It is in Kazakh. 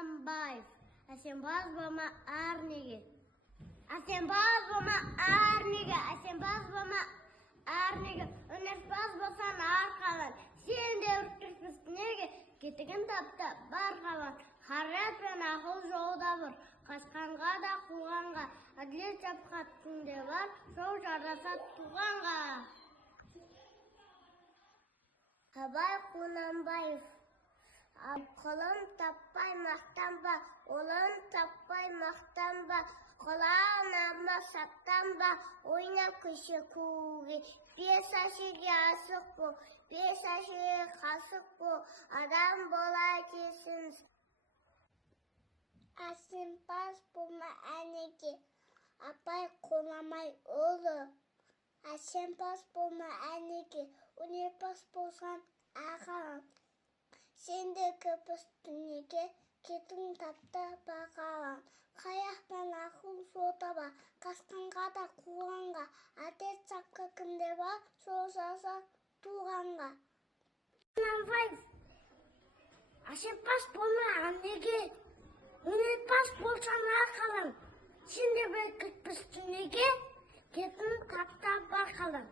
Кунанбаев. Асенбаз болма арнеге. Асенбаз болма арнеге. Асенбаз болма арнеге. Өнерпаз болсан арқалан. Сен де үркірпіс неге. Кетігін тапта бар қалан. Харрат пен ақыл жолда бір. Қашқанға да қуғанға. Әділет жапқаттың де бар. Шоу жардаса туғанға. Абай Кунанбаев. Қолым таппай мақтанба, олым таппай мақтанба, қолан алма сақтанба, ойнап көше куге. Бес ашеге асық бол, бес ашеге қасық бол, адам бола кесін. Асенбаз болма әнеге, апай қонамай олы. Асенбаз болма әнеге, өнерпаз болсан ағалан. Сен де көп үстінеге, кетің тапта бағалан. Қаяқпен ақыл жолда бар, қасқанға да қуғанға. Әдет сапқа кімде бар, сол жаса туғанға. Кунанбаев, асенбаз болма әнеге, өнерпаз болсан ағалан. Сен де көп үстінеге, кетің тапта бағалан.